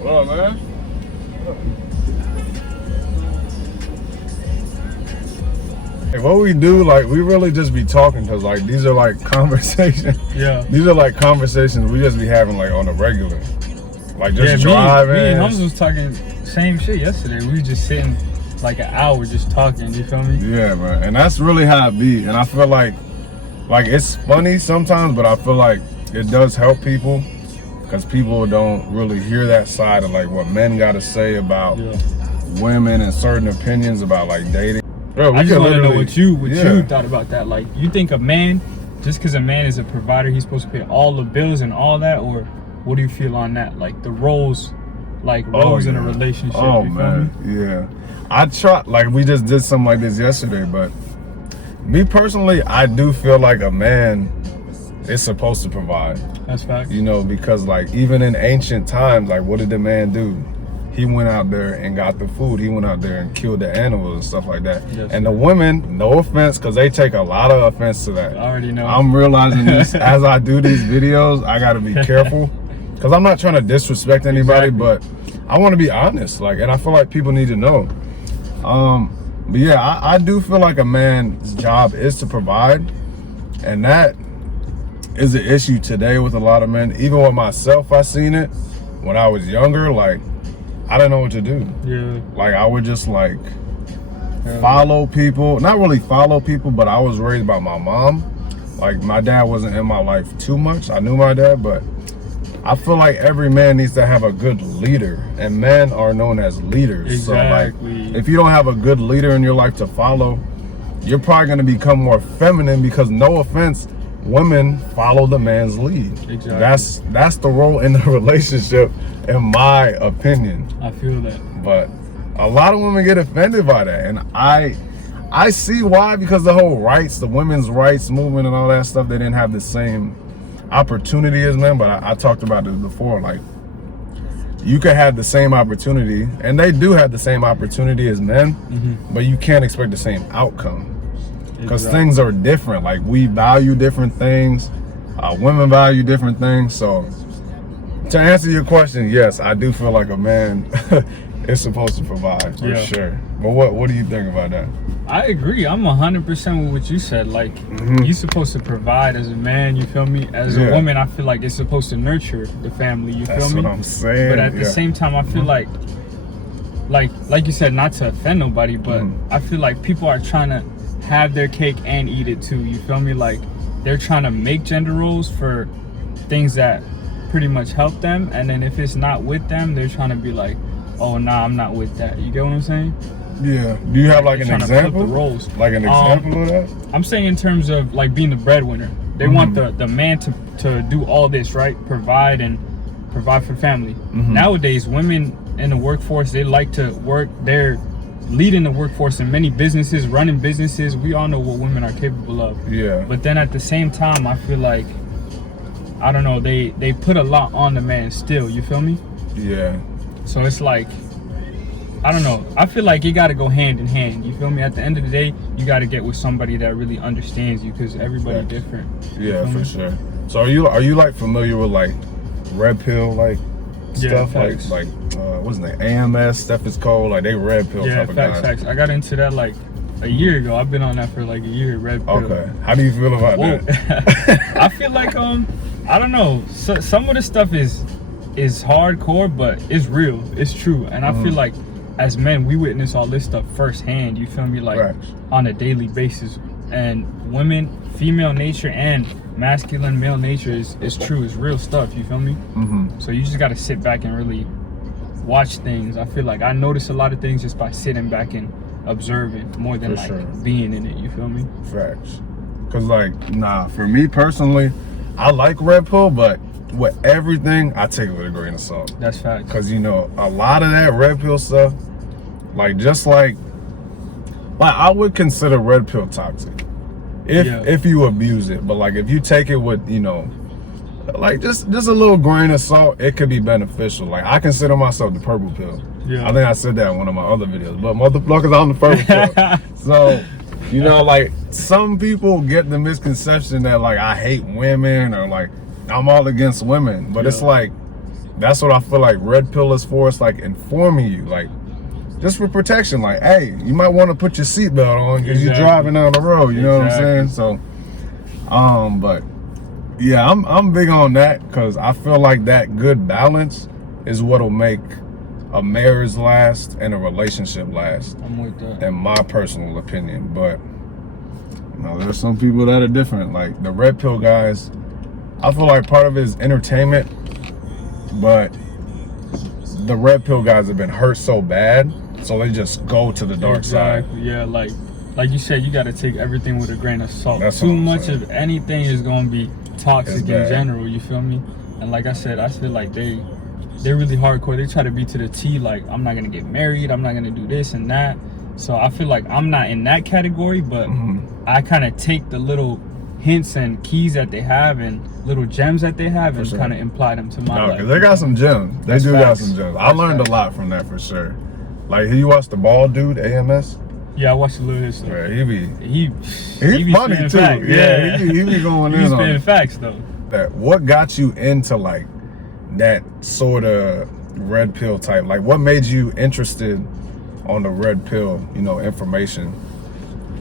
What up, man? Hey, what we do, like, we really just be talking, because, like, these are, like, conversations. Yeah. These are, like, conversations we just be having, like, on a regular. Like, just driving. Me and Hums was talking same shit yesterday. We was just sitting, like, an hour just talking, you feel me? Yeah, man. And that's really how it be. And I feel like, it's funny sometimes, but I feel like it does help people, because people don't really hear that side of, like, what men got to say about women and certain opinions about, like, dating. Bro, I just want to know what you thought about that. Like, you think a man, just because a man is a provider, he's supposed to pay all the bills and all that, or what do you feel on that? Like the roles, in a relationship. Oh, you man, feel me? Yeah. I try, like, we just did something like this yesterday, but me personally, I do feel like a man is supposed to provide. That's fact. You know, because, like, even in ancient times, like, what did the man do? He went out there and got the food. He went out there and killed the animals and stuff like that. Yes. And the women, no offense, because they take a lot of offense to that. I already know. I'm realizing this as I do these videos. I got to be careful, because I'm not trying to disrespect anybody, but I want to be honest. Like, and I feel like people need to know. But yeah, I do feel like a man's job is to provide, and that is an issue today with a lot of men. Even with myself, I seen it when I was younger. Like, I didn't know what to do. Yeah. Like, I would just, like, follow people. Not really follow people, but I was raised by my mom. Like, my dad wasn't in my life too much. I knew my dad, but I feel like every man needs to have a good leader. And men are known as leaders. Exactly. So, like, if you don't have a good leader in your life to follow, you're probably going to become more feminine, because, no offense, women follow the man's lead. Exactly. That's the role in the relationship, in my opinion. I feel that. But a lot of women get offended by that, and I see why, because the whole rights, the women's rights movement and all that stuff, they didn't have the same opportunity as men. But I talked about this before. Like, you could have the same opportunity, and they do have the same opportunity as men, but you can't expect the same outcome. Because things are different. Like, we value different things. Women value different things. So, to answer your question, yes, I do feel like a man is supposed to provide, for sure. But what do you think about that? I agree. I'm 100% with what you said. Like, you're supposed to provide as a man, you feel me? As a woman, I feel like it's supposed to nurture the family, you feel me? That's what I'm saying. But at the same time, I feel like you said, not to offend nobody, but I feel like people are trying to have their cake and eat it too, you feel me? Like, they're trying to make gender roles for things that pretty much help them, and then if it's not with them, they're trying to be like, oh nah, I'm not with that. You get what I'm saying? Yeah. Do you have like an example? The roles. Like an example of that? I'm saying in terms of like being the breadwinner. They want the man to do all this, right? Provide for family. Nowadays, women in the workforce, they like to work. They're leading the workforce in many businesses, running businesses. We all know what women are capable of. Yeah. But then at the same time, I feel like, I don't know, they put a lot on the man still, you feel me? Yeah. So it's like, I don't know. I feel like you got to go hand in hand, you feel me? At the end of the day, you got to get with somebody that really understands you, because everybody's different. Yeah, for sure. So are you like familiar with like red pill like stuff? Like what's his name? AMS, Steph is cold, like they red pill type of guys. Facts. I got into that like a year ago. I've been on that for like a year, red pill. Okay. How do you feel about that? I feel like I don't know. So, some of the stuff is hardcore, but it's real. It's true. And I feel like as men, we witness all this stuff firsthand, you feel me? Like on a daily basis. And women, female nature and masculine male nature is true. It's real stuff, you feel me? So you just got to sit back and really watch things. I feel like I notice a lot of things just by sitting back and observing more than being in it, you feel me? Facts. Because like, for me personally, I like red pill, but with everything, I take it with a grain of salt. That's fact. Because, you know, a lot of that red pill stuff, like, just like I would consider red pill toxic if you abuse it. But like, if you take it with, you know, like just a little grain of salt, it could be beneficial. Like, I consider myself the purple pill. Yeah. I think I said that in one of my other videos. But motherfuckers, I'm the purple pill. So, you know, like, some people get the misconception that like I hate women or like I'm all against women. But it's like, that's what I feel like red pill is for. It's like informing you, like just for protection. Like, hey, you might want to put your seatbelt on because you're driving down the road. You know what I'm saying? So, but yeah, I'm big on that because I feel like that good balance is what'll make a marriage last and a relationship last. I'm with that. In my personal opinion, but you know, there's some people that are different. Like the red pill guys, I feel like part of it is entertainment, but the red pill guys have been hurt so bad, so they just go to the dark side. Yeah, like you said, you got to take everything with a grain of salt. That's Too much of anything is going to be toxic in general. You feel me? And like I said, I feel like they're really hardcore. They try to be to the T. Like, I'm not gonna get married. I'm not gonna do this and that. So I feel like I'm not in that category, but I kind of take the little hints and keys that they have and little gems that they have and kind of apply them to my life. Because they got some gems. They do got some gems. I learned a lot from that for sure. Like, you watch the bald dude, AMS? Yeah, I watched a little of his stuff. Yeah, he be funny too. Facts. Yeah, he be going in on it. He's spitting facts though. That what got you into like that sort of red pill type? Like, what made you interested on the red pill, you know, information?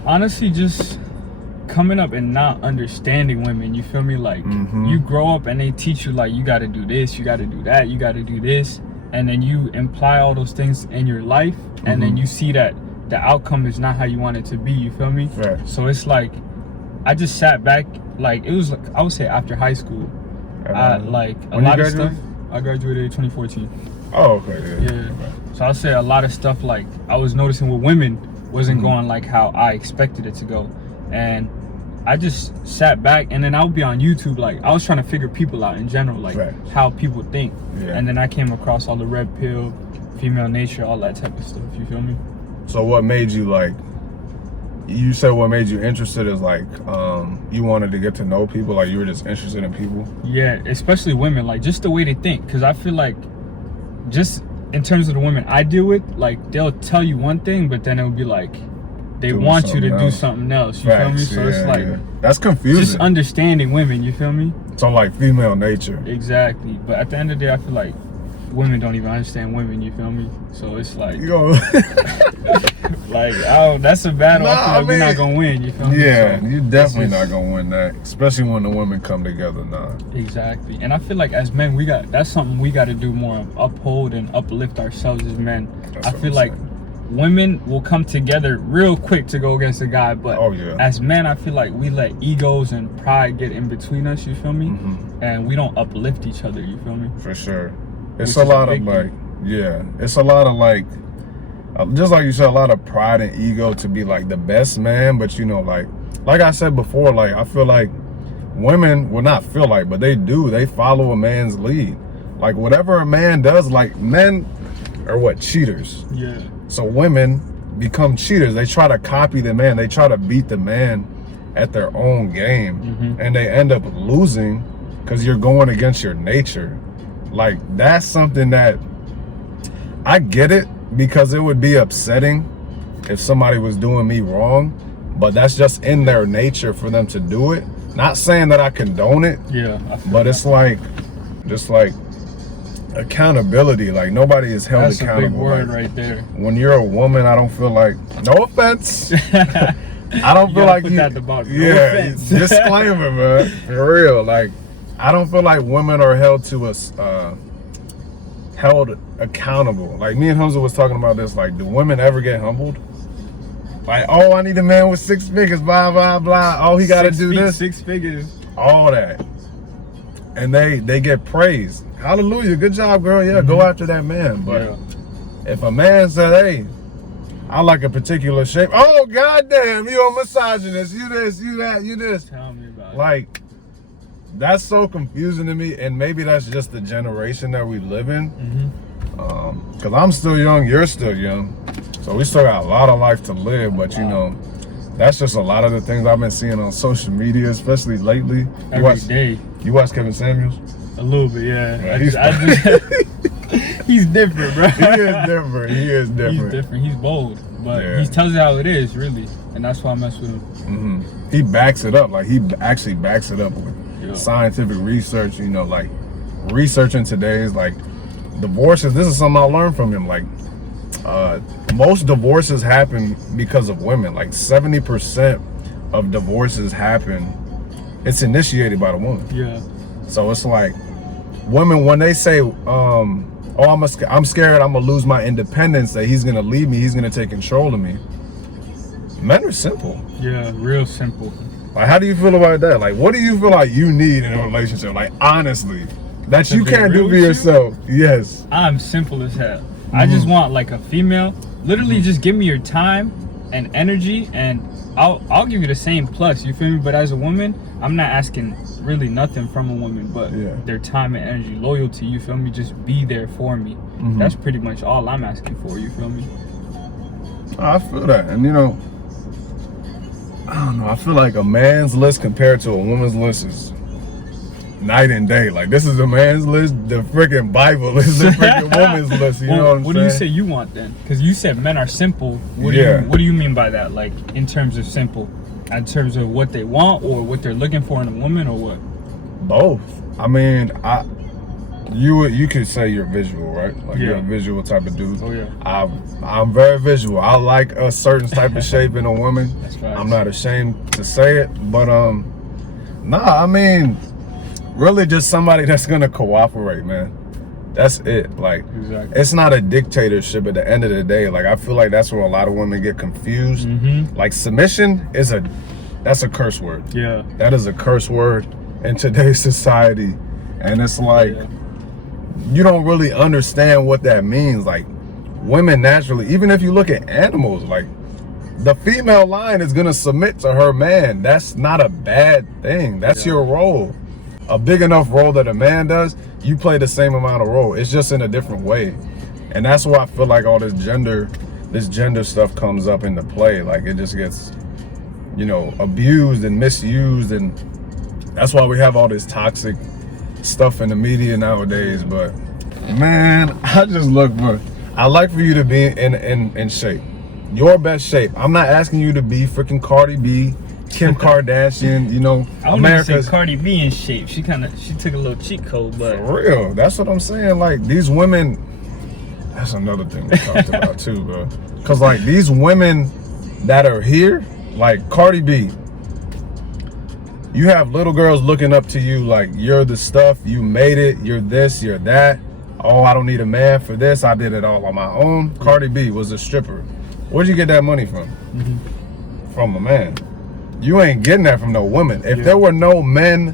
Honestly, just coming up and not understanding women. You feel me? Like, you grow up and they teach you like, you got to do this, you got to do that, you got to do this, and then you imply all those things in your life, and then you see that the outcome is not how you want it to be. You feel me? Right. So it's like, I just sat back. Like, it was like, I would say after high school, like a lot of stuff. I graduated in 2014. Oh, okay. Yeah. So I'll say a lot of stuff like I was noticing with women wasn't going like how I expected it to go, and I just sat back, and then I would be on YouTube. Like, I was trying to figure people out in general, like how people think, and then I came across all the red pill, female nature, all that type of stuff. You feel me? So what made you like? You said what made you interested is like you wanted to get to know people, like you were just interested in people. Yeah, especially women, like just the way they think, because I feel like just in terms of the women I deal with, like they'll tell you one thing, but then it'll be like they want you to do something else. You feel me? So it's like that's confusing. Just understanding women. You feel me? So like female nature. Exactly. But at the end of the day, I feel like women don't even understand women. You feel me? So it's like, like, oh, that's a battle. I feel like we're not gonna win. You feel me? Yeah, so you're definitely not gonna win that, especially when the women come together. Exactly. And I feel like as men, that's something we got to do more of, uphold and uplift ourselves as men. I feel like women will come together real quick to go against a guy, but as men, I feel like we let egos and pride get in between us. You feel me? And we don't uplift each other. You feel me? For sure. It's a lot of like, it's a lot of like, just like you said, a lot of pride and ego to be like the best man. But you know, like I said before, like I feel like women will not feel like, but they follow a man's lead. Like whatever a man does, like men are what, cheaters. Yeah. So women become cheaters. They try to copy the man. They try to beat the man at their own game, and they end up losing because you're going against your nature. Like that's something that I get it, because it would be upsetting if somebody was doing me wrong, but that's just in their nature for them to do it. Not saying that I condone it, but it's like, just like accountability. Like nobody is held accountable. That's a big word like, right there. When you're a woman, I don't feel like, no offense, I don't feel like disclaimer, man, for real. Like I don't feel like women are held to us, held accountable. Like me and Hamza was talking about this. Like, do women ever get humbled? Like, oh, I need a man with 6 figures, blah blah blah. Oh, he got to do this. 6 figures. All that, and they get praised. Hallelujah, good job, girl. Yeah, go after that man. But if a man said, hey, I like a particular shape. Oh, goddamn, you a misogynist. You this, you that, you this. Tell me about it. Like, that's so confusing to me, and maybe that's just the generation that we live in. Because I'm still young, you're still young, so we still got a lot of life to live. But you know, that's just a lot of the things I've been seeing on social media, especially lately. Every day. You watch Kevin Samuels? A little bit, yeah. He's he's different, bro. He is different. He's different. He's bold, but he tells you how it is, really, and that's why I mess with him. He backs it up. Like he actually backs it up with scientific research. You know, like researching today's like divorces, this is something I learned from him. Like, most divorces happen because of women. Like 70% of divorces happen, it's initiated by the woman. Yeah. So it's like, women, when they say, I'm scared I'm gonna lose my independence, that he's gonna leave me, he's gonna take control of me. Men are simple. Yeah, real simple. Like, how do you feel about that? Like, what do you feel like you need in a relationship? Like, honestly, that you can't do for yourself. Yes. I'm simple as hell. I just want like a female. Literally, just give me your time and energy, and I'll give you the same plus. You feel me? But as a woman, I'm not asking really nothing from a woman, but their time and energy, loyalty. You feel me? Just be there for me. That's pretty much all I'm asking for. You feel me? I feel that, and you know, I don't know. I feel like a man's list compared to a woman's list is night and day. Like, this is a man's list, the freaking Bible is the freaking woman's list. You know what I'm saying? What do you say you want then? Because you said men are simple. What do you mean by that? Like, in terms of simple, in terms of what they want or what they're looking for in a woman, or what? Both. I mean, you could say you're visual, right? Like, you're a visual type of dude. Oh yeah. I'm very visual. I like a certain type of shape in a woman. That's facts. I'm not ashamed to say it, but nah, I mean, really just somebody that's gonna cooperate, man. That's it. Like, It's not a dictatorship at the end of the day. Like, I feel like that's where a lot of women get confused. Like, submission that's a curse word. Yeah. That is a curse word in today's society. And it's like, you don't really understand what that means. Like, women naturally, even if you look at animals, like, the female lion is gonna submit to her man. That's not a bad thing. That's your role. A big enough role that a man does, you play the same amount of role. It's just in a different way. And that's why I feel like all this gender stuff comes up into play. Like, it just gets, you know, abused and misused, and that's why we have all this toxic stuff in the media nowadays. But man, I like for you to be in shape, your best shape. I'm not asking you to be freaking Cardi B, Kim Kardashian, you know. I wouldn't say Cardi B in shape. She took a little cheat code, but for real, that's what I'm saying. Like, these women, that's another thing we talked about too, bro. Cause like, these women that are here, like Cardi B, you have little girls looking up to you like you're the stuff, you made it, you're this, you're that. Oh, I don't need a man for this, I did it all on my own. Cardi B was a stripper. Where'd you get that money from? From a man. You ain't getting that from no woman. If there were no men,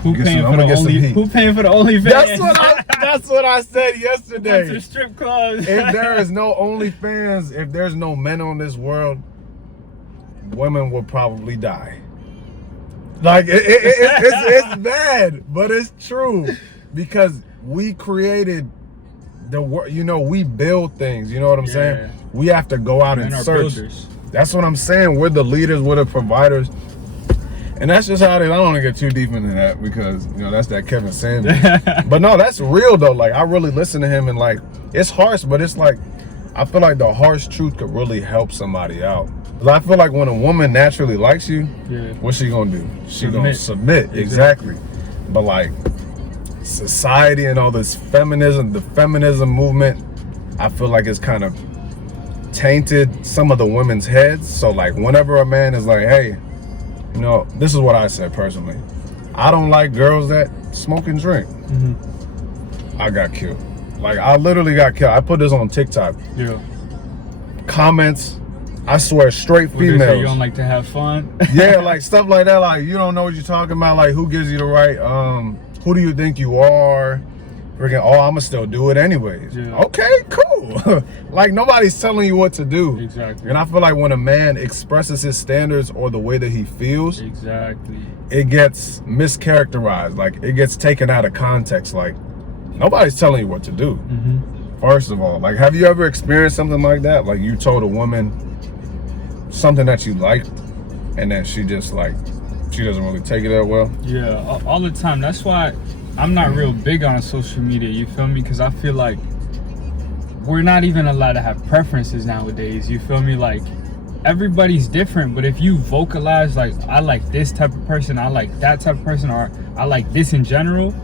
who paying for the OnlyFans? That's what I said yesterday. That's a strip club. If there is no OnlyFans, if there's no men on this world, women will probably die. Like, it's bad, but it's true, because we created the world. You know, we build things. You know what I'm saying? We have to go out and search. Builders. That's what I'm saying. We're the leaders. We're the providers. And that's just how it is. I don't want to get too deep into that, because, you know, that's that Kevin Sanders. But no, that's real though. Like, I really listen to him, and like, it's harsh, but it's like, I feel like the harsh truth could really help somebody out. I feel like when a woman naturally likes you, what's she gonna do? She gonna submit. Exactly. But like, society and all this feminism, the feminism movement, I feel like it's kind of tainted some of the women's heads. So like, whenever a man is like, hey, you know, this is what I said personally, I don't like girls that smoke and drink. I got killed. Like, I literally got killed. I put this on TikTok. Comments, I swear, straight females. They say you don't like to have fun? Like stuff like that. Like, you don't know what you're talking about. Like, who gives you the right? Who do you think you are? Freaking, oh, I'ma still do it anyways. Okay, cool. Like, nobody's telling you what to do. Exactly. And I feel like when a man expresses his standards or the way that he feels, it gets mischaracterized. Like, it gets taken out of context. Like, nobody's telling you what to do. First of all, like, have you ever experienced something like that? Like, you told a woman something that you liked, and then she just like, she doesn't really take it that well? Yeah, all the time. That's why I'm not real big on social media, you feel me? Because I feel like we're not even allowed to have preferences nowadays, you feel me? Like, everybody's different, but if you vocalize like, I like this type of person, I like that type of person, or I like this in general,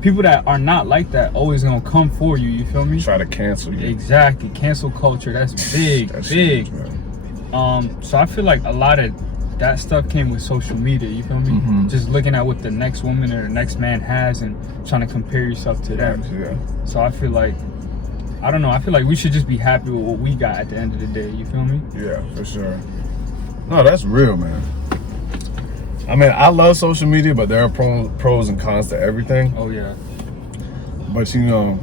people that are not like that always gonna come for you. You feel me? Try to cancel you. Exactly. Cancel culture. That's big, That's big. huge, man. So I feel like a lot of that stuff came with social media. You feel me? Just looking at what the next woman or the next man has and trying to compare yourself to them. Yeah. So I feel like, I don't know. I feel like we should just be happy with what we got at the end of the day. You feel me? Yeah, for sure. No, that's real, man. I mean, I love social media, but there are pros and cons to everything. Oh yeah. But you know,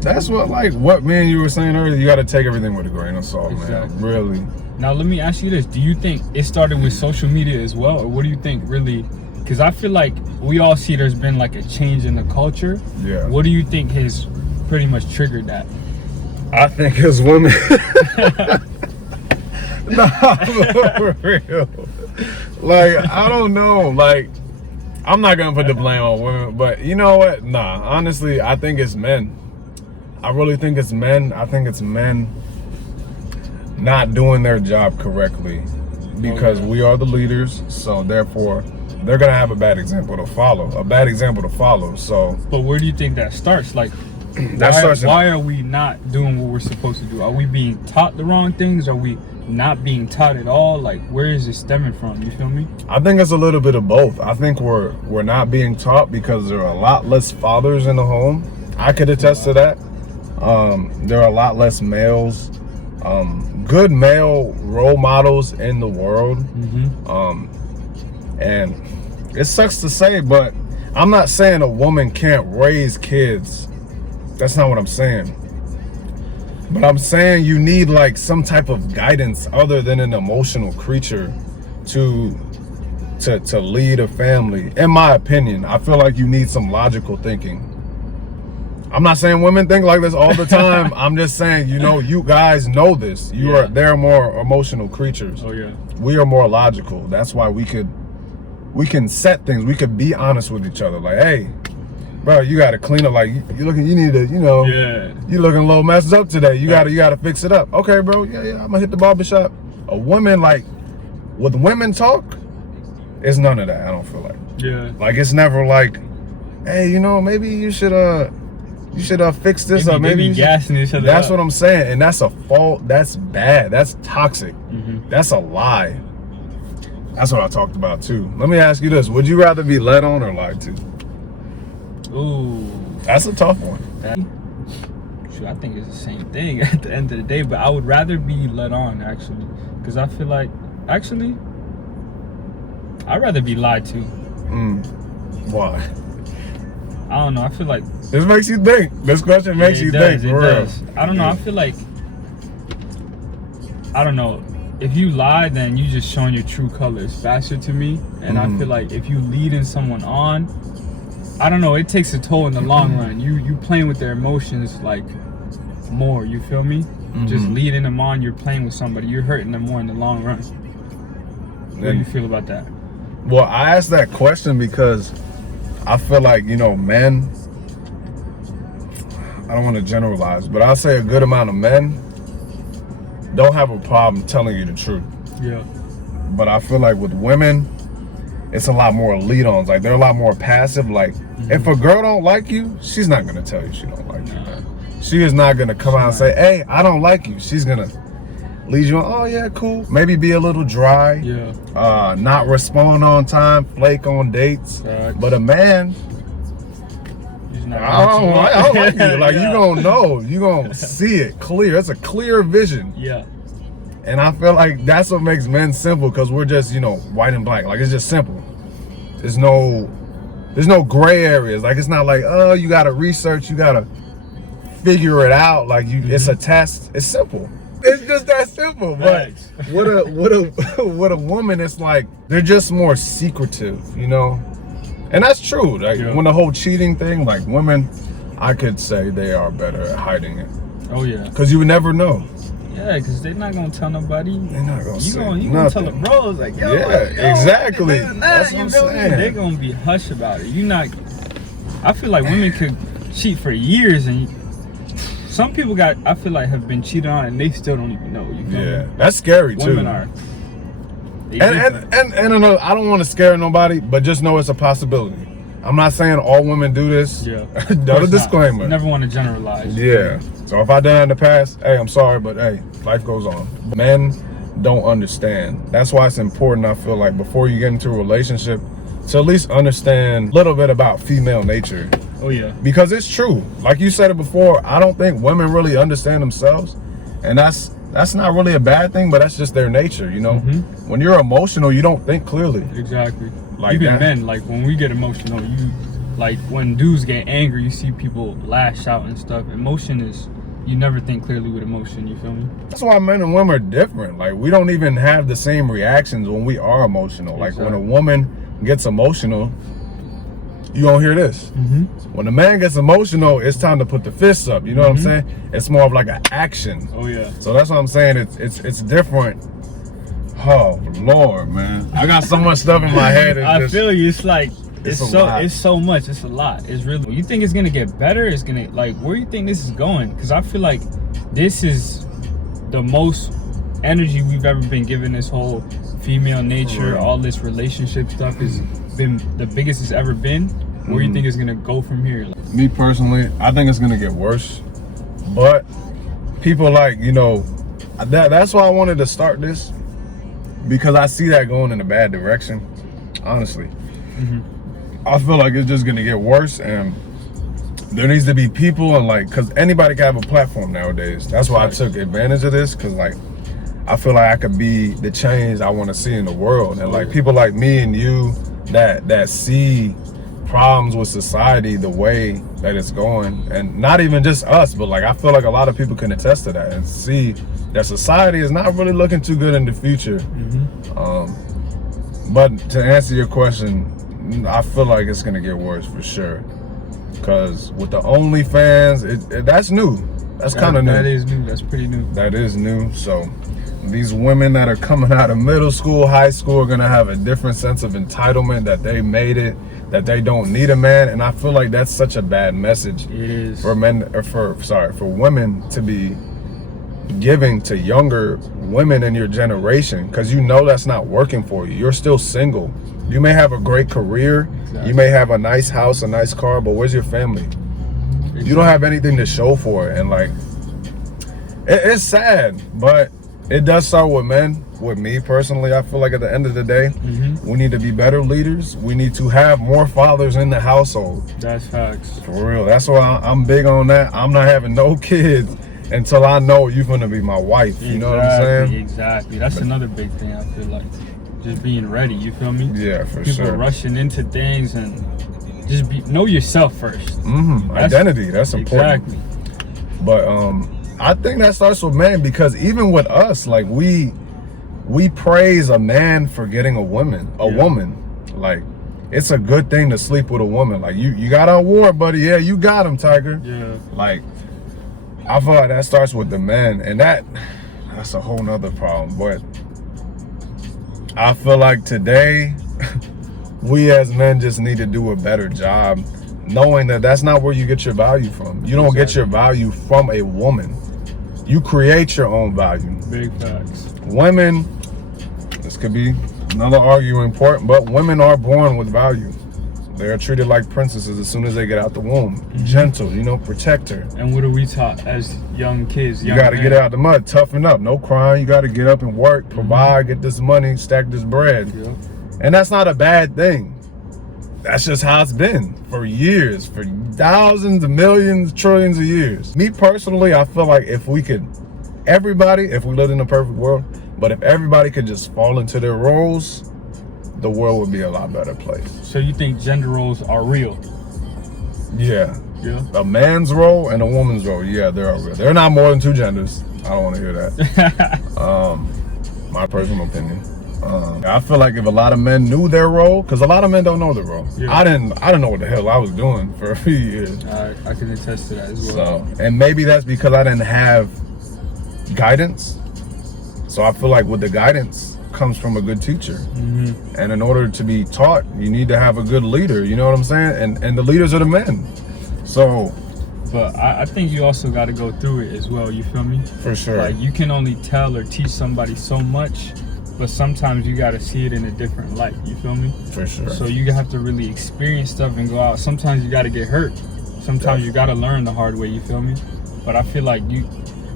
that's what me and you were saying earlier. You got to take everything with a grain of salt, Exactly. man. Really. Now let me ask you this: do you think it started with social media as well, or what do you think really? Because I feel like we all see there's been like a change in the culture. Yeah. What do you think has pretty much triggered that? I think as women. Nah, for real. Like, I don't know. Like, I'm not gonna put the blame on women, but you know what? Nah, honestly, I think it's men. I really think it's men. I think it's men not doing their job correctly because we are the leaders. So therefore, they're gonna have a bad example to follow. So, But where do you think that starts? Like, that why are we not doing what we're supposed to do? Are we being taught the wrong things? Are we not being taught at all? Like, where is it stemming from? You feel me? I think it's a little bit of both. I think we're not being taught because there are a lot less fathers in the home. I could attest to that. There are a lot less males, good male role models in the world. And it sucks to say, but I'm not saying a woman can't raise kids. That's not what I'm saying. But I'm saying you need like some type of guidance other than an emotional creature to lead a family. In my opinion, I feel like you need some logical thinking. I'm not saying women think like this all the time. I'm just saying, you know, you guys know this. They're more emotional creatures. Oh yeah. We are more logical. That's why we can set things. We could be honest with each other. Like, hey, bro, you gotta clean up. Like, you need to, you know, you looking a little messed up today. You gotta fix it up. Okay, bro. Yeah, I'm gonna hit the barbershop. A woman, like, with women talk, it's none of that. I don't feel like. Yeah. Like, it's never like, hey, you know, maybe you should fix this up. Maybe they be gassing each other. That's up. what I'm saying, and that's a fault. That's bad. That's toxic. That's a lie. That's what I talked about too. Let me ask you this: would you rather be led on or lied to? Ooh, That's a tough one. Shoot, I think it's the same thing at the end of the day, but I would rather be led on actually, because I feel like actually I'd rather be lied to. Why? I don't know. I feel like This makes you think. This question makes you think. For real. I don't know. I feel like I don't know. If you lie, then you just showing your true colors faster to me, and I feel like if you leading someone on, I don't know, it takes a toll in the long run. You playing with their emotions like more. You feel me? Just leading them on, you're playing with somebody. You're hurting them more in the long run. What do you feel about that? Well, I asked that question because I feel like, you know, men, I don't want to generalize, but I'll say a good amount of men don't have a problem telling you the truth. Yeah. But I feel like with women, it's a lot more lead-ons. Like, they're a lot more passive. Like, if a girl don't like you, she's not going to tell you she don't like you, man. She is not going to come out and say, hey, I don't like you. She's going to lead you on, oh, yeah, cool. Maybe be a little dry. Yeah. Not respond on time, flake on dates. But a man, I don't like you. Like, you gonna know. You gonna see it clear. It's a clear vision. Yeah. And I feel like that's what makes men simple, because we're just, you know, white and black. Like, it's just simple. There's no gray areas. Like, it's not like, oh, you gotta research, you gotta figure it out. Like, it's a test. It's simple. It's just that simple. But with a woman, it's like they're just more secretive, you know. And that's true. Like, when the whole cheating thing, like, women, I could say they are better at hiding it. Oh yeah. Because you would never know. Yeah, because they're not gonna tell nobody. They're not gonna say You nothing. gonna tell the bros like, yo, yeah, like, yo, exactly. That's what I'm saying. They're gonna be hush about it. You not. I feel like women could cheat for years, and some people I feel like have been cheated on and they still don't even know. You feel me? That's scary too. Women are. And I don't want to scare nobody, but just know it's a possibility. I'm not saying all women do this. Yeah. Another disclaimer. You never want to generalize. Yeah. So if I done it in the past, hey, I'm sorry, but hey, life goes on. Men don't understand. That's why it's important, I feel like, before you get into a relationship, to at least understand a little bit about female nature. Oh yeah. Because it's true. Like you said it before, I don't think women really understand themselves. And that's not really a bad thing, but that's just their nature, you know? When you're emotional, you don't think clearly. Exactly. Like even that. men, like when we get emotional, like when dudes get angry, you see people lash out and stuff. Emotion is, you never think clearly with emotion, you feel me? That's why men and women are different. Like, we don't even have the same reactions when we are emotional. Like, when a woman gets emotional, you gonna hear this. When a man gets emotional, it's time to put the fists up. You know what I'm saying? It's more of like an action. Oh yeah. So that's what I'm saying. It's different. Oh Lord, man, I got so much stuff in my head. I feel you. It's like it's so much. It's a lot. It's really. You think it's gonna get better? It's gonna, like, where you think this is going? Because I feel like this is the most energy we've ever been given. This whole female nature, all this relationship stuff has been the biggest it's ever been. Where you think it's gonna go from here? Me personally, I think it's gonna get worse. But people, like, you know, that's why I wanted to start this, because I see that going in a bad direction. Honestly, I feel like it's just gonna get worse, and there needs to be people, and like, because anybody can have a platform nowadays. That's why I took advantage of this, because like, I feel like I could be the change I want to see in the world. And like, people like me and you that see problems with society the way that it's going, and not even just us, but like, I feel like a lot of people can attest to that and see that society is not really looking too good in the future. But to answer your question, I feel like it's gonna get worse for sure, because with the OnlyFans, that's new. That's kind of new. That is new. That's pretty new. That is new. So these women that are coming out of middle school, high school, are gonna have a different sense of entitlement, that they made it, that they don't need a man. And I feel like that's such a bad message. It is. For men, or for women to be giving to younger women in your generation, because you know that's not working for you. You're still single. You may have a great career, you may have a nice house, a nice car, but where's your family? You don't have anything to show for it. And like, it's sad, but it does start with men. With me personally, I feel like at the end of the day, we need to be better leaders. We need to have more fathers in the household. That's facts. For real. That's why I'm big on that. I'm not having no kids until I know you're gonna be my wife. You know what I'm saying? Exactly. That's another big thing, I feel like. Just being ready, you feel me? Yeah, for People sure. rushing into things, and just know yourself first. Identity, that's important. Exactly. But I think that starts with men, because even with us, like, we praise a man for getting a woman. Like, it's a good thing to sleep with a woman. Like, you got an award, buddy. Yeah, you got him, Tiger. Yeah. Like, I feel like that starts with the men, and that's a whole nother problem. But I feel like today, we as men just need to do a better job knowing that that's not where you get your value from. You don't get your value from a woman. You create your own value. Big facts. Women, this could be another arguing point, but women are born with value. They are treated like princesses as soon as they get out the womb. Gentle, you know, protect her. And what are we taught as young kids? You got to get out the mud, toughen up, no crying. You got to get up and work, provide, get this money, stack this bread. And that's not a bad thing. That's just how it's been for years, for thousands, millions, trillions of years. Me personally, I feel like if we lived in a perfect world, but if everybody could just fall into their roles, the world would be a lot better place. So you think gender roles are real? Yeah. Yeah. A man's role and a woman's role, yeah, they're real. They're not more than two genders. I don't want to hear that. My personal opinion. I feel like if a lot of men knew their role, because a lot of men don't know their role. Yeah. I didn't know what the hell I was doing for a few years. I can attest to that as well. So, and maybe that's because I didn't have guidance. So I feel like with the guidance comes from a good teacher. And in order to be taught, you need to have a good leader. You know what I'm saying? And the leaders are the men. So, but I think you also got to go through it as well. You feel me? For sure. Like, you can only tell or teach somebody so much but sometimes you gotta see it in a different light. You feel me? For sure. So you have to really experience stuff and go out. Sometimes you gotta get hurt. Sometimes you gotta learn the hard way. You feel me? But I feel like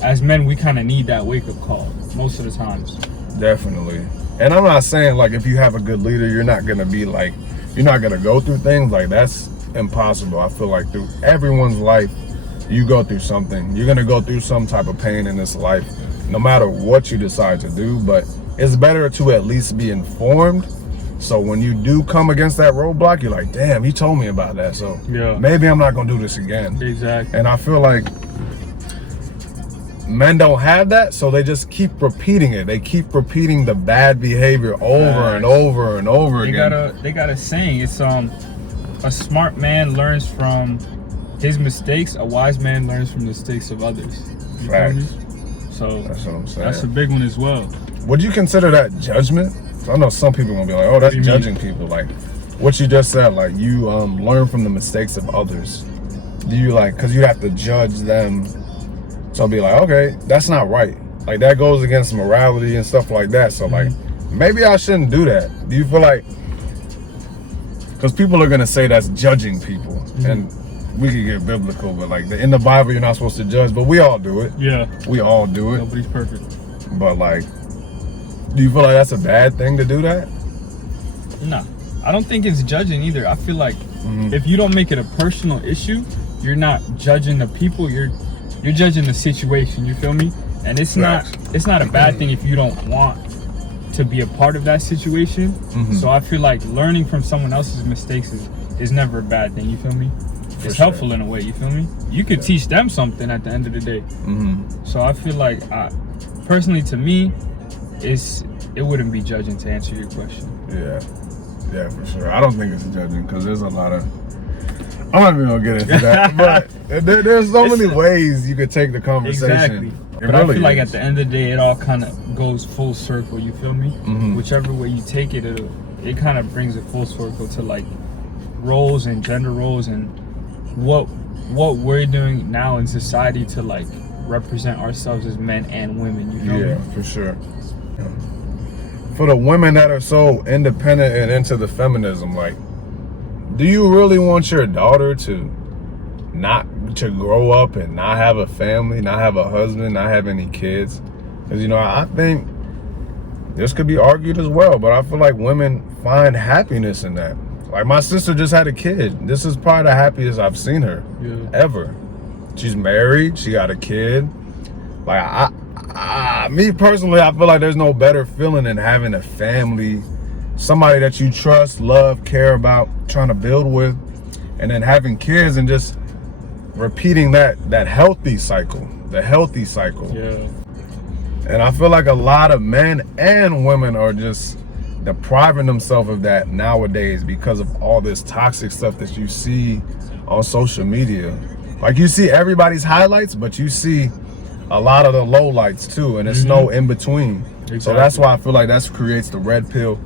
as men, we kind of need that wake up call most of the times. Definitely. And I'm not saying like if you have a good leader, you're not gonna go through things like that's impossible. I feel like through everyone's life, you go through something. You're gonna go through some type of pain in this life, no matter what you decide to do. But it's better to at least be informed. So when you do come against that roadblock, you're like, damn, he told me about that. So maybe I'm not gonna do this again. Exactly. And I feel like men don't have that, so they just keep repeating it. They keep repeating the bad behavior over and over and over again. They got a saying. It's a smart man learns from his mistakes. A wise man learns from the mistakes of others. You feel me? So that's what I'm saying. That's a big one as well. Would you consider that judgment? So I know some people are gonna be like, "Oh, that's judging people." Like what you just said, like you learn from the mistakes of others. Do you because you have to judge them? So I'll be like, okay, that's not right. Like that goes against morality and stuff like that. So like, maybe I shouldn't do that. Do you feel like? Because people are gonna say that's judging people, and we could get biblical, but like in the Bible, you're not supposed to judge, but we all do it. Yeah, we all do it. Nobody's perfect. But like, do you feel like that's a bad thing to do that? No, I don't think it's judging either. I feel like if you don't make it a personal issue, you're not judging the people. You're judging the situation. You feel me? And it's not a bad thing if you don't want to be a part of that situation. So I feel like learning from someone else's mistakes is never a bad thing. You feel me? It's helpful in a way. You feel me? You could teach them something at the end of the day. So I feel like personally, to me, it wouldn't be judging to answer your question. Yeah, for sure. I don't think it's judging because there's a lot of. I'm not even gonna get into that, but there's so many ways you could take the conversation. Exactly. But really I feel like at the end of the day, it all kind of goes full circle. You feel me? Whichever way you take it, it kind of brings it full circle to like roles and gender roles and what we're doing now in society to like represent ourselves as men and women. You feel me? Yeah, for sure. For the women that are so independent and into the feminism, like, do you really want your daughter to grow up and not have a family, not have a husband, not have any kids? Because I think this could be argued as well, but I feel like women find happiness in that. Like my sister just had a kid. This is probably the happiest I've seen her ever. She's married. She got a kid. Like me personally, I feel like there's no better feeling than having a family, somebody that you trust, love, care about, trying to build with, and then having kids and just repeating that healthy cycle, the healthy cycle. Yeah. And I feel like a lot of men and women are just depriving themselves of that nowadays because of all this toxic stuff that you see on social media. Like you see everybody's highlights, but you see a lot of the lowlights too, and it's no in between. Exactly. So that's why I feel like that creates the red pill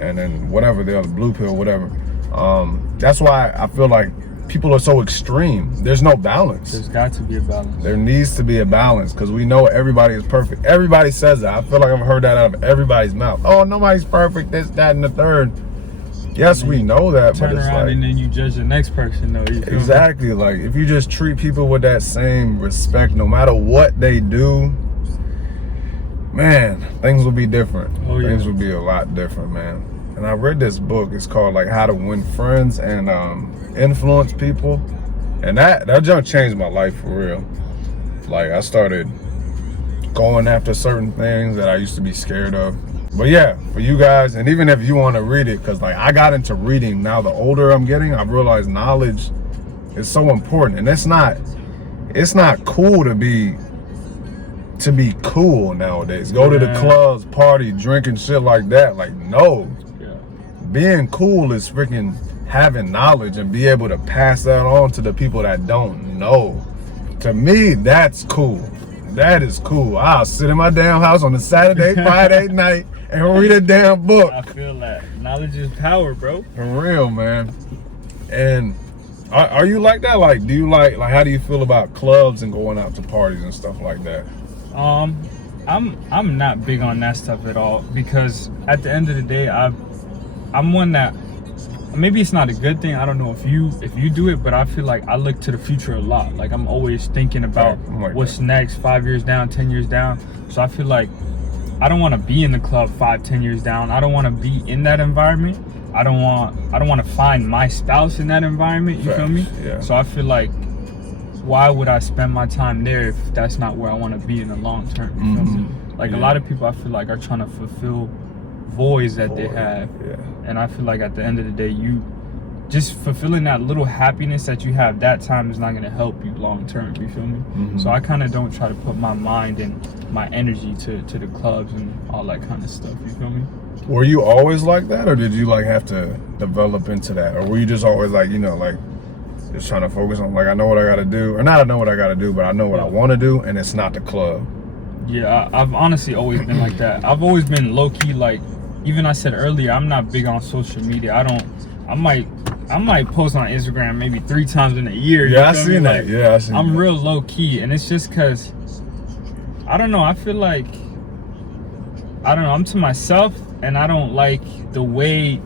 and then whatever the other blue pill, whatever. That's why I feel like people are so extreme. There's no balance. There's got to be a balance. There needs to be a balance because we know everybody is perfect. Everybody says that. I feel like I've heard that out of everybody's mouth. Oh, nobody's perfect, this, that, and the third. Yes, we know that, but it's around like, and then you judge the next person, though. Exactly. Like if you just treat people with that same respect, no matter what they do, man, things will be different. Things will be a lot different, man. And I read this book. It's called like How to Win Friends and Influence People, and that junk changed my life for real. Like I started going after certain things that I used to be scared of. But yeah, for you guys, and even if you want to read it, because like I got into reading now, the older I'm getting, I've realized knowledge is so important. And it's not cool to be cool nowadays. Go to the clubs, party, drinking shit like that. Like no. Being cool is freaking having knowledge and be able to pass that on to the people that don't know. To me, that's cool. That is cool. I'll sit in my damn house on a Saturday, Friday night and read a damn book. I feel that. Knowledge is power, bro. For real, man. And are you like that? Like, do you like how do you feel about clubs and going out to parties and stuff like that? I'm not big on that stuff at all, because at the end of the day, I'm one that, maybe it's not a good thing. I don't know if you do it, but I feel like I look to the future a lot. Like, I'm always thinking about what's next, 5 years down, 10 years down. So I feel like I don't want to be in the club 5-10 years down. I don't want to be in that environment. I don't want to find my spouse in that environment. You feel me? Yeah. So I feel like, why would I spend my time there if that's not where I want to be in the long term? You feel me? Like, a lot of people, I feel like, are trying to fulfill voids that they have. Yeah. And I feel like at the end of the day, you just fulfilling that little happiness that you have that time is not going to help you long term. You feel me? So I kind of don't try to put my mind and my energy to the clubs and all that kind of stuff. You feel me? Were you always like that, or did you like have to develop into that, or were you just always like, you know, like just trying to focus on, like, I know what I got to do, or not I know what I got to do, but I know what I want to do, and it's not the club? Yeah, I've honestly always been like that. I've always been low key, like, even I said earlier, I'm not big on social media. I might post on Instagram maybe 3 times in a year. Yeah, I seen that. Like, yeah, I seen I'm that. real low key, and it's just because, I don't know, I feel like, I don't know, I'm to myself, and I don't like the way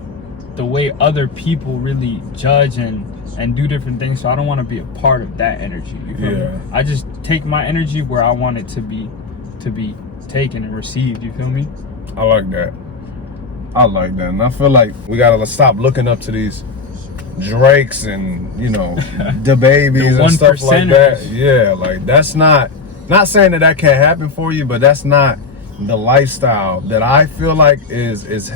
other people really judge and do different things. So I don't want to be a part of that energy. You feel me? I just take my energy where I want it to be taken and received. You feel me? I like that. And I feel like we gotta stop looking up to these Drakes and, you know, the babies and stuff like that. Yeah, like, that's not saying that can't happen for you, but that's not the lifestyle that I feel like is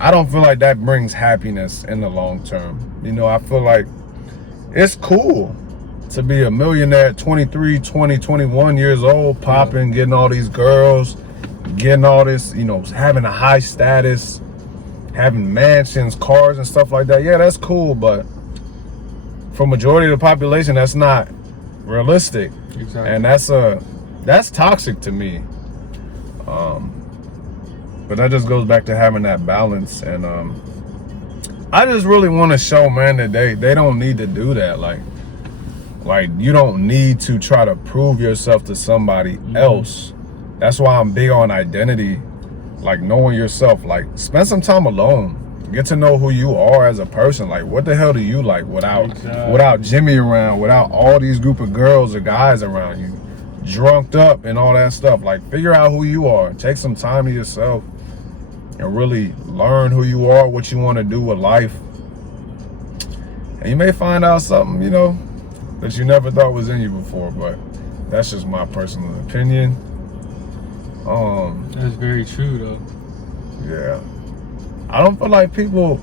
I don't feel like that brings happiness in the long term. You know, I feel like it's cool to be a millionaire at 23, 20, 21 years old, popping, getting all these girls, getting all this, you know, having a high status, having mansions, cars and stuff like that. Yeah, that's cool, but for majority of the population, that's not realistic. Exactly. And that's toxic to me. But that just goes back to having that balance. And I just really want to show, man, that they don't need to do that. Like you don't need to try to prove yourself to somebody else. That's why I'm big on identity, like knowing yourself. Like, spend some time alone, get to know who you are as a person. Like, what the hell do you like without Jimmy around, without all these group of girls or guys around you, drunked up and all that stuff? Like, figure out who you are, take some time to yourself, and really learn who you are, what you want to do with life. And you may find out something, you know, that you never thought was in you before. But that's just my personal opinion. That's very true, though. Yeah, I don't feel like people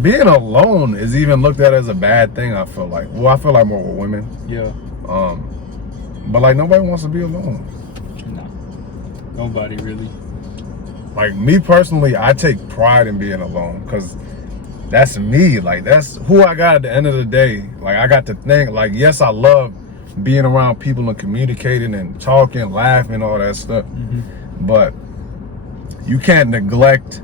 being alone is even looked at as a bad thing. I feel like, well, I feel like more with women. Yeah. But like, nobody wants to be alone. No, nobody really. Like, me personally, I take pride in being alone, because that's me. Like, that's who I got at the end of the day. Like, I got to think, like, yes, I love being around people and communicating and talking, laughing, all that stuff. But you can't neglect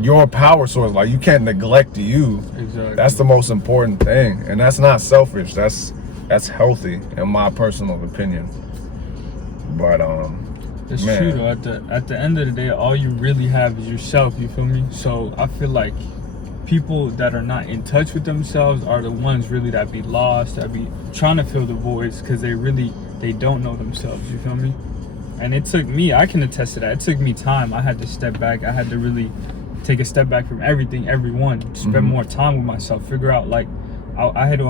your power source. Like, you can't neglect you. Exactly. That's the most important thing, and that's not selfish. That's healthy, in my personal opinion. But it's man, true though. At the end of the day, all you really have is yourself. You feel me? So I feel like people that are not in touch with themselves are the ones really that be lost, that be trying to fill the voids, because they don't know themselves. You feel me? And it took me, I can attest to that, it took me time. I had to step back. I had to really take a step back from everything, everyone, spend more time with myself, figure out, like, I had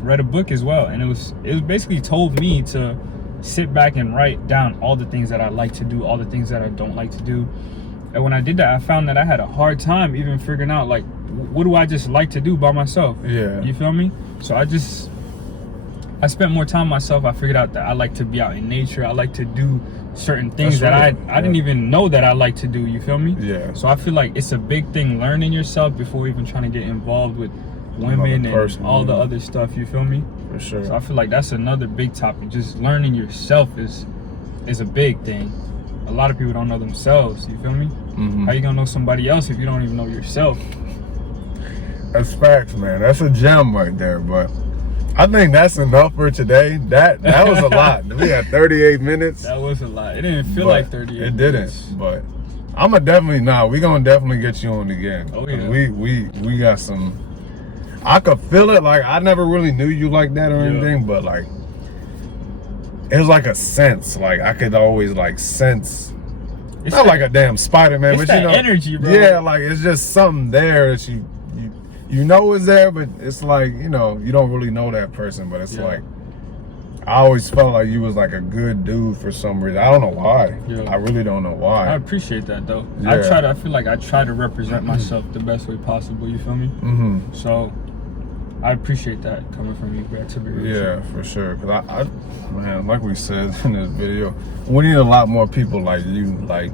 read a book as well, and it was basically told me to sit back and write down all the things that I like to do, all the things that I don't like to do. And when I did that, I found that I had a hard time even figuring out, like, what do I just like to do by myself? Yeah. You feel me? So I spent more time myself. I figured out that I like to be out in nature. I like to do certain things that I didn't even know that I like to do. You feel me? Yeah. So I feel like it's a big thing, learning yourself before even trying to get involved with women and all the other stuff. You feel me? For sure. So I feel like that's another big topic. Just learning yourself is a big thing. A lot of people don't know themselves. You feel me? How you gonna know somebody else if you don't even know yourself? That's facts, man. That's a gem right there. But I think that's enough for today. That was a lot. We had 38 minutes. That was a lot. It didn't feel like 38 It minutes. didn't, but I'm gonna definitely we gonna definitely get you on again. Oh yeah. We got some. I could feel it. Like I never really knew you like that or anything, but like it was like a sense. Like I could always like sense. It's not like a damn Spider-Man, it's but you know, energy, bro. Yeah, like it's just something there that you know is there, but it's like, you know, you don't really know that person, but it's like I always felt like you was like a good dude for some reason. I don't know why. I really don't know why. I appreciate that though. Yeah. I feel like I try to represent myself the best way possible. You feel me? So I appreciate that coming from you, Brad. To be real. Yeah, for sure. Cause I, man, like we said in this video, we need a lot more people like you, like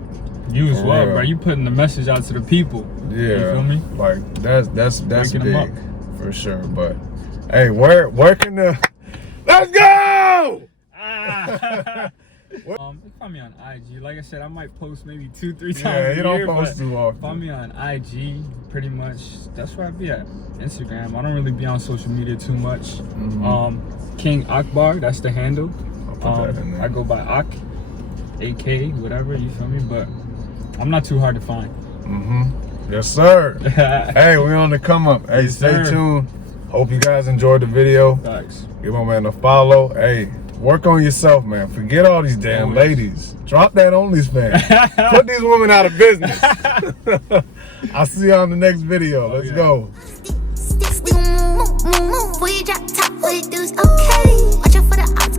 you as well, bro. You putting the message out to the people. Yeah, you feel me? Like that's Waking big for sure. But hey, where can the let's go? Find me on IG. Like I said, I might post maybe 2-3 times a Yeah, you don't year, post too often. Find me on IG, pretty much. That's where I be at. Instagram. I don't really be on social media too much. King Akbar, that's the handle. I'll put that in there. I go by Ak, AK, whatever. You feel me? But I'm not too hard to find. Yes, sir. Hey, we on the come up. Hey, stay tuned. Hope you guys enjoyed the video. Thanks. Give my man a follow. Hey, work on yourself, man. Forget all these damn ladies. Drop that OnlyFans. Put these women out of business. I'll see you on the next video. Let's go. We gon' move, we drop top, what it do's okay. Watch out for the odds,